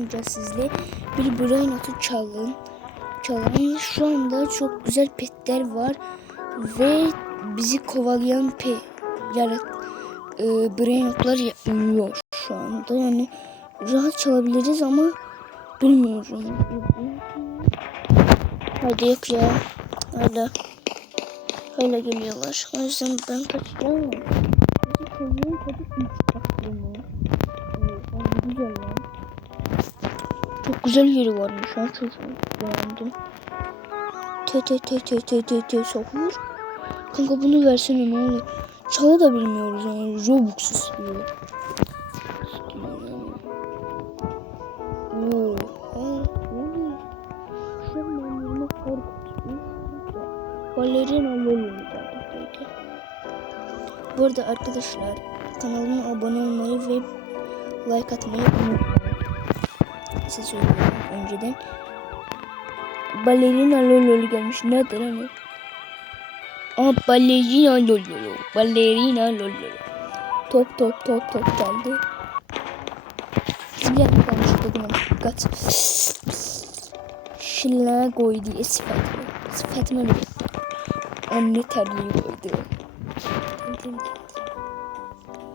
oynamayacağız sizle. Bir brain notu çalın. Şu anda çok güzel petler var ve bizi kovalayan brain notlar uyuyor şu anda. Yani rahat çalabiliriz ama bilmiyorum. Hadi yok ya. Hala geliyorlar. O yüzden ben kaçacağım. Bizi kovuyor tabii ilk baktığımı. Güzel ya. Çok güzel yeri varmış ha, çok beğendim. Sokmuyor. Kanka bunu versene ne olur. Çalı da bilmiyoruz yani. Robux istiyor. Şu an yerime korkutuyor. Balerina lololu geldik. Bu arada arkadaşlar kanalıma abone olmayı ve like atmayı unutmayın. Size söylüyorum önceden. Balerina lololu gelmiş. Nedir hani? Balerina lololo. Balerina lololo. Top geldi. Şimdi yanlışlıkla dikkat. Şilla koydu sıfatına ne? Anne terliği koydu.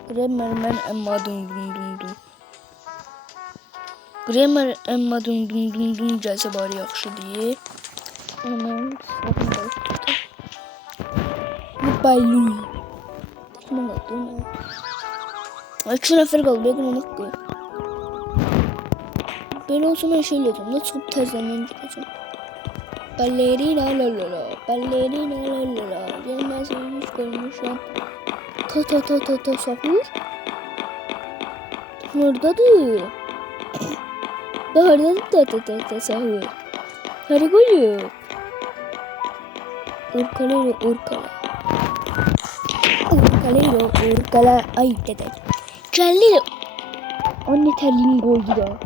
Grammar amma dum. Grammar amma dum gəlsə bari yaxşı deyə. Hemen balloon. Tamam oldu. 2 nəfər qaldı, bunu qoy. Belə olsa mən şey eləyəcəm, da çıxıb təzədən gedəcəm. Ballerina lololo, ballerina lololo. Gəlməsiniz qoymuşam. Ta sahur. Oradadır. Oradadır ta sahur. Hadi koyuyor. Orkala. Ay dede. Geldi. Anne terliğini koydu da.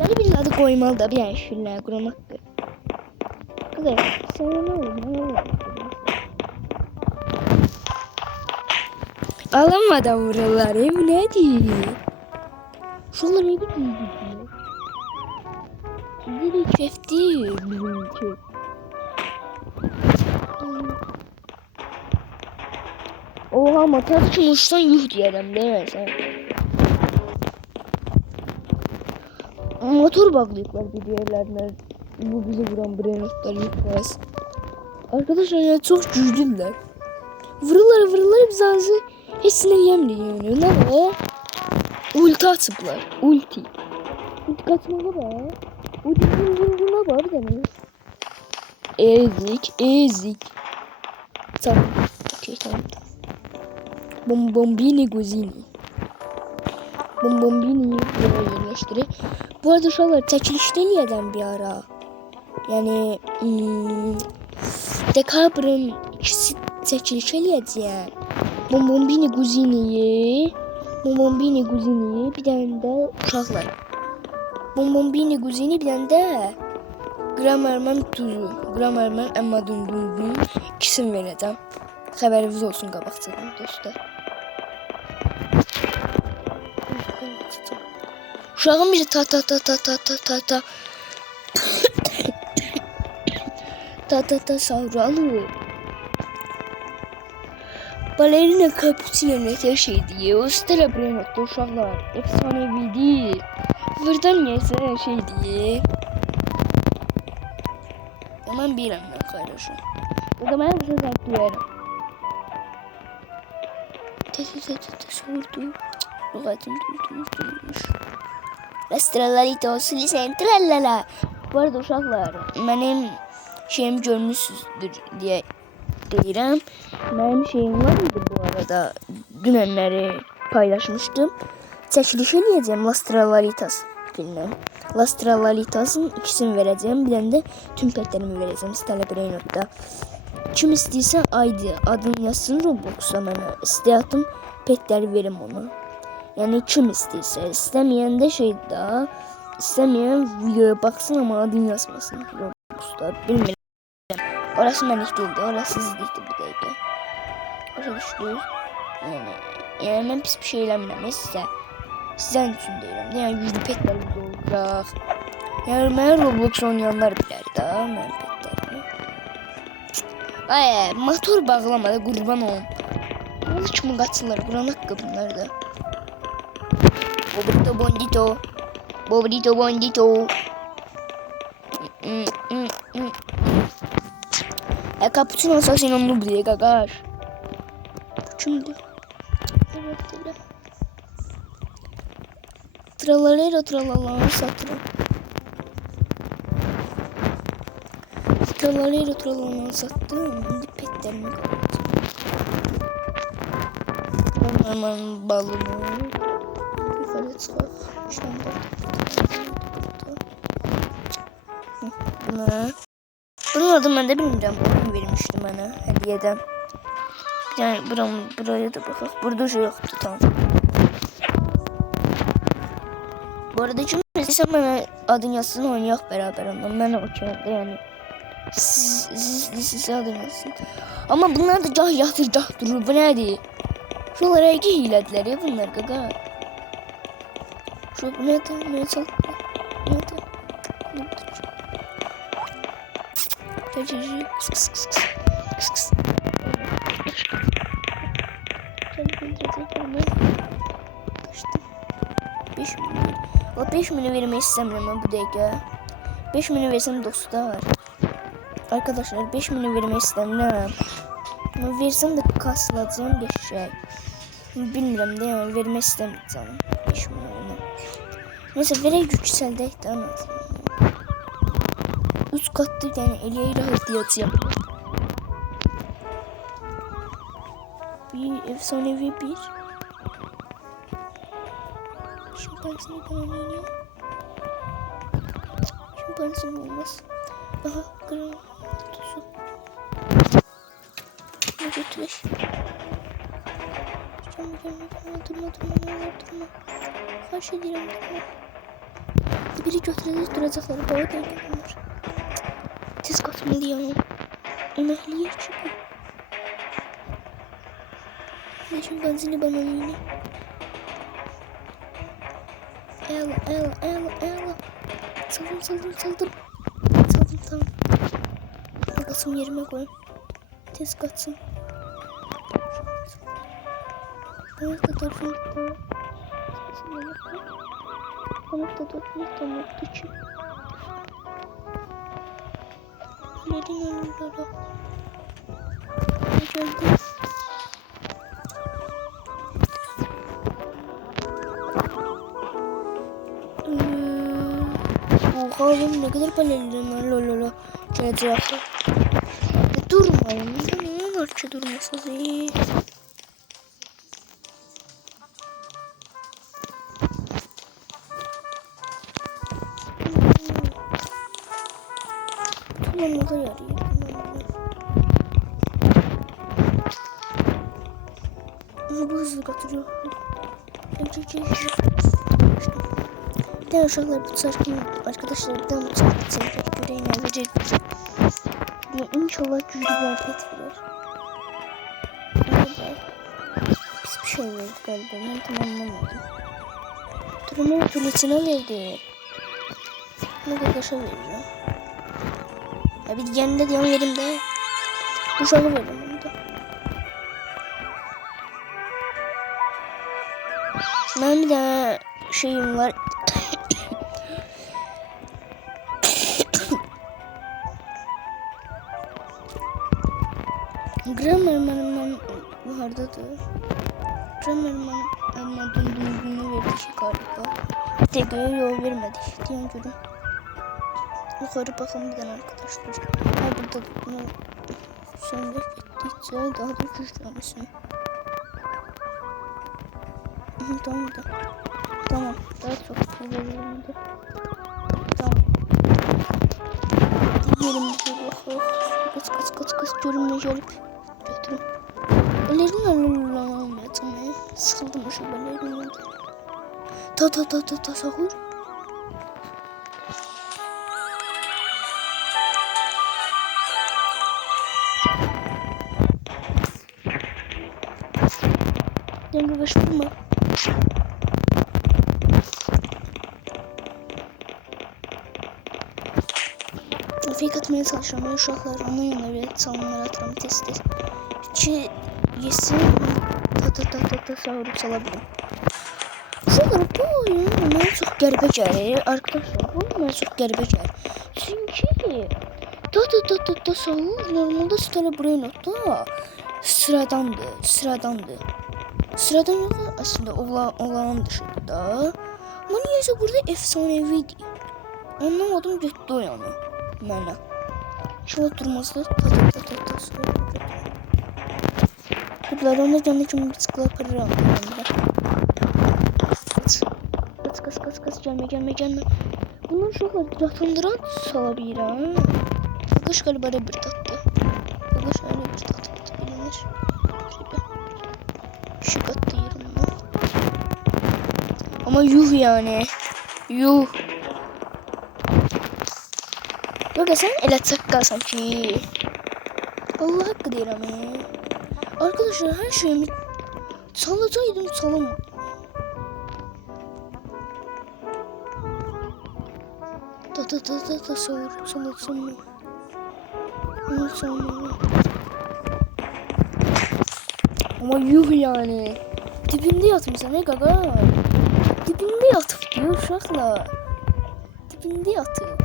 Böyle bir adı koymalı da bir an şunlar kurmak. Kadar. Sana ne olur? Alamadan vururlar. Bu ne değil? Şunlar ne gidiyor? Sizde kef değil. Bizim kef. Oha motor uçmuşsan yuh diyelim değil mi sen? Motor bağlayıklar bir yerlerine. Bu bize vuran brainotlar yutmaz. Arkadaşlar ya çok güçlüler. Vururlar biz ağzı. Hepsine yemliyor. Ne o? Ulti atıplar. Ulti katmalı be. Ulti bak bir tane. Ezik. Tamam. Okey tamam. Bombini Guzini buraya yerleştirir. Bu arada şu anlar çekilişte niyeden bir ara. Yani dekabrın ikisi çekiliş eləyəcək. Bombini Guzini'yi bir tane de uşaqlar. Bombini Guzini bir tane de Grammarman amma dundum ikisini verəcəm. Xəbəriniz olsun qabaqcadan dostlar. Uşağın biri ta savralı. Balerina Cappuccino ne şey diye. O stara brainotlu uşaqlar. Efsanevi değil. Buradan neyse şey diye. Tamam bilmem ben kardeşim. O zaman bu sefer duyarım. Sordu. Lügatim duymuş. Astrallarito silisen trallala. Bu arada uşaqlar benim şeyimi görmüşsüzdür diye deyirəm. Benim şeyim var idi bu arada. Dünənləri paylaşmışdım. Çəkiliş eləyəcəm Lastralaritas filmdən. Lastralaritas'ın ikisini verəcəm. Bir tane de tüm petlerimi verəcəm Stella Brainot'da. Kim istəyirsə adını yazsın Roblox'a mənə. İstəyatım petləri verim ona. Yani kim istəyirsə. İstəməyən də şey daha. İstəməyən videoya baksın ama adını yazmasın Roblox'da. Bilmirəm. Orası mənlik değildi. Orası sizlikdi bu dəqiqə. Başa düşdünüz? Yəni mən pis bir şey eləmirəm sizə. Sizin üçün deyirəm. Yəni güclü petlərimiz olacaq. Yəni mən Roblox oynayanlar bilər də mənim petlərimi. Ay, motor bağlamadı, qurban olum. Nasıl kimi qaçsınlar, quran haqqı bunlar da. Bobrito bondito. Bobrito bondito. Cappuccino assassino noob diye gagaş. Şimdi. Evet öyle. Tralalero tralala satırım. Tralalero tralala sattım. Şimdi petlerimi kapatacağım. Hemen balımı. Yukarı çıkar. Şundan buna. Bunun adını ben de bilmiyorum. Bunu vermiştim bana hediyeden. Yani buraya da bakalım. Burada şey yoktu tamam. Bu arada çünkü sen bana adın yazsın oynayak beraber ondan. Ben okeyde yani. Siz adın yazsın. Ama bunlar da cah yatır cah durur. Bu nedir? Şuralara iki hilediler ya bunlar gaga. Şu bu nedir? Ne çaldı? Nedir? Kıs. 5 milyon vermeyi istemiyorum bu dakika. 5 milyon versem dostu da var. Arkadaşlar 5 milyon vermeyi istemiyorum. Ama versem de kasılacağım bir şey. Bilmiyorum değil mi? Vermeyi istemiyorum. 5 milyonu. Neyse verek yükseldek de anlatayım. 3 katlı yani eliyle hırdiyatı yapıyor. Bir efsanevi bir. Şimpansini bana oynayayım. Şimpansini olmaz. Aha kırıldı su. Ne götürüş. Durma. Karşı ediyorum durma. Biri götürecek duracaklar. Baba da yapıyorlar. Tez katmalıyım. Emekliye çıkıyor. Ne şimpansini bana oynayayım. Ela. Saldım tamam. Kaçım yerime koy. Tez kaçsın. Bana da dursun. Tamam. Küçük. Neden önümde? Geldi. Oğlum ne kadar paralelin var lololo. Cevapta. Durmayın. Ne var ki durmasız iyi. Tamam o da yarıyor. Bu hızlı götürüyor. Bir de uşaklar bu sarkı arkadaşlar bir daha bu sarkı göreğine verir. İnşallah güçlü bir pet verir. Pis bir şey verdi galiba. Ben tam anlamadım. Durumu fırlatına verdi. Ne de kaşa veriyor. Ya bir yanında diyorum yerimde. Uşağı veriyorum onu da. Ben bir daha şeyim var. Grammarman vardadır. Grammarman ama döndüğünü verdi şey galiba. Tekrar yol vermedi. Diyen görün. Yukarı bakalım bir tane arkadaşlar. Ha burada bunu söndürüp ettiyse daha da güçlenmesin. Tamam. Daha çok veriyorum da. Tamam. Diyelim bir bakalım. Kaç görünme gelip götürün. Ellerini almayacağım. Sıkıldım şu ellerini. Ta sahur. Denge başvurma. Fake atmaya çalışan uşaqlar onun yanına belə çalımlar atıram tez-tez. Ki yesin ta savurub sala bilim. Uşaqlar bu oyun mənə çox qəribə gəlir. Arkadaşlar bu oyun mənə çox qəribə gəlir. Çünki ta savur normalda stələ brain da sıradandır. Sıradan yox aslında olağan dışıdır da. Ama niyeyse burada efsanevidir. Anlamadım getdi o yana. Mənə. Şöyle durmazlar. Bunlar ona canlı kimi bıçıqla aparıram. Kaç gelme. Bundan uşaqlar yatındıran sala bilirəm. Qış qaliba bir tatdı. Qış öyle bir tatdı bilinir. Şu katdı yerində. Ama yuh yani. Yuh. Yok sen elə çaqqalsan ki. Allah haqqı deyirəm. Arkadaşlar her şeyimi çalacaqdım çalamadım. Sonra. Ama yuh yani. Dibinde yatmışsın ne gaga. Dibinde yatıp diyor uşaqlar. Dibinde yatıp.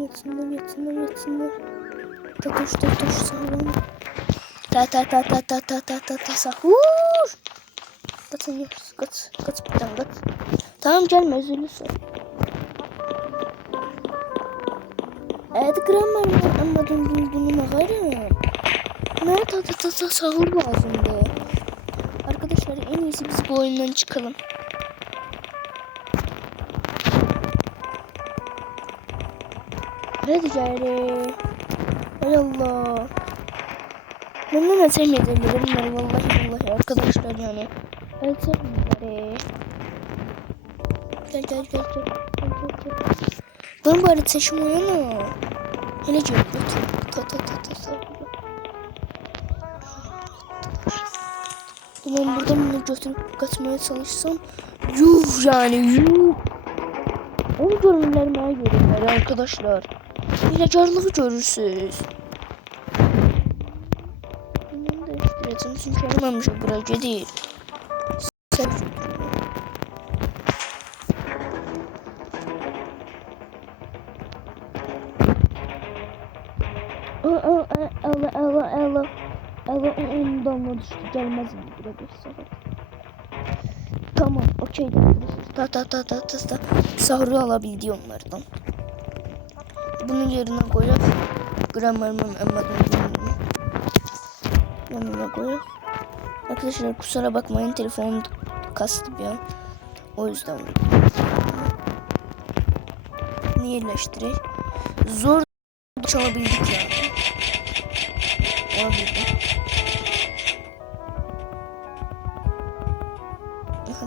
Yatsınlar. Toş sağlam. Ta sahur. Kaç buradan kaç. Tamam gelme üzülürsün. Evet grammar anladım bunu gayrı. Ne ta sahur lazımdı. Arkadaşlar en iyisi biz bu oyundan çıkalım. Hadi gari. Hay Allah. Ben sevmedim bunları vallahi arkadaşlar yani. Ben sevmedim. Gel. Ben bari seçim oyunu. Hele götür. Ta. Ben buradan bunu götürüp kaçmaya çalışsam. Yuh yani yuh. Onu görünlermeye görünler arkadaşlar. Hilekarlığı görürsünüz. Bunu da değiştireceğim çünkü aramamışım buraya değil. Allah onun damla düştü gelmez mi buraya bir sefer. Tamam okey ta sahuru alabildi onlardan. Bunun yerine koyup grammarımın yanına koyup arkadaşlar kusura bakmayın telefonum kastı bir an. O yüzden bunu yerleştireyim. Zor çalabildik yani. Olabildim.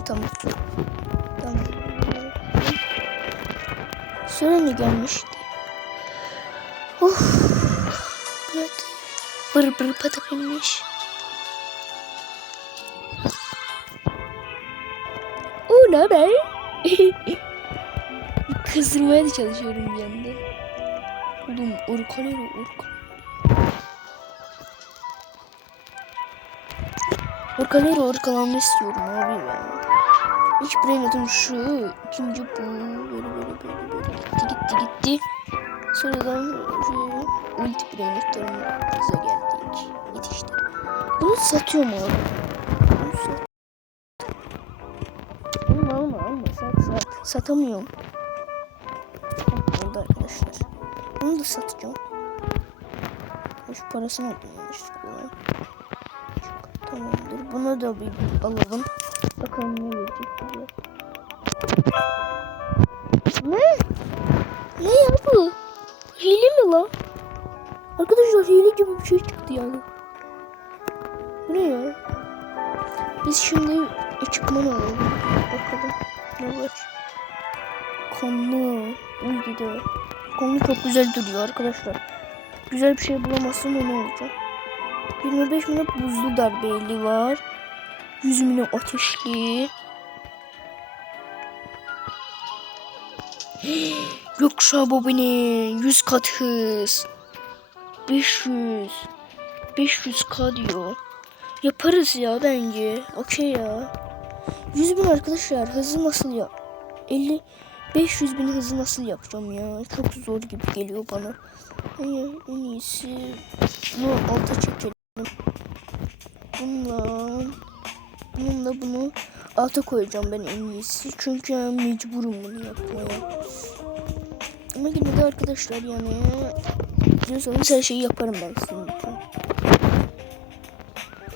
Tamam. Sonra ne gelmişti? Evet. Bır patak inmiş. O ne be? Kızdırmaya da çalışıyorum bir yanda. Oğlum orkalero. Orkalanma istiyorum abi ben. İlk brainatım şu, ikinci bu, böyle gitti. Sonradan şu ulti brainatlarımıza geldik. Yetiştik. Bunu satıyorum abi. Alma sat. Satamıyorum. Oldu arkadaşlar. Bunu da satacağım. Şu parasını aldım yanlışlıkla. Tamamdır. Bunu da bir alalım. Bakalım ne gelecek bize. Ne ya bu? Hile mi lan? Arkadaşlar hile gibi bir şey çıktı yani. Bu ne ya? Biz şimdi ekipman alalım. Bakalım ne var. Kanlı. Uydu. Kanlı çok güzel duruyor arkadaşlar. Güzel bir şey bulamazsam o ne olacak? 25 milyon buzlu darbeli var. 100 milyon ateşli. Yoksa bobinin 100 kat hız. 500. 500k diyor. Yaparız ya bence. Okey ya. 100 bin arkadaşlar hızı nasıl ya? 500 bin hızı nasıl yapacağım ya? Çok zor gibi geliyor bana. En iyisi bunu alta çekelim. Bununla bunu alta koyacağım ben en iyisi. Çünkü mecburum bunu yapmaya. Ama yine de arkadaşlar yani diyorsanız her şeyi yaparım ben sizin için.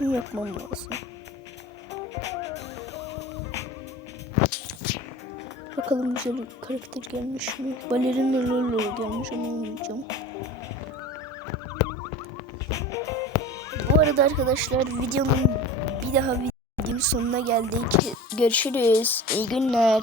Bunu yapmam lazım. Bakalım güzel bir karakter gelmiş mi? Balerina Lolo gelmiş ama oynayacağım. Bu arada arkadaşlar videonun sonuna geldik. Görüşürüz. İyi günler.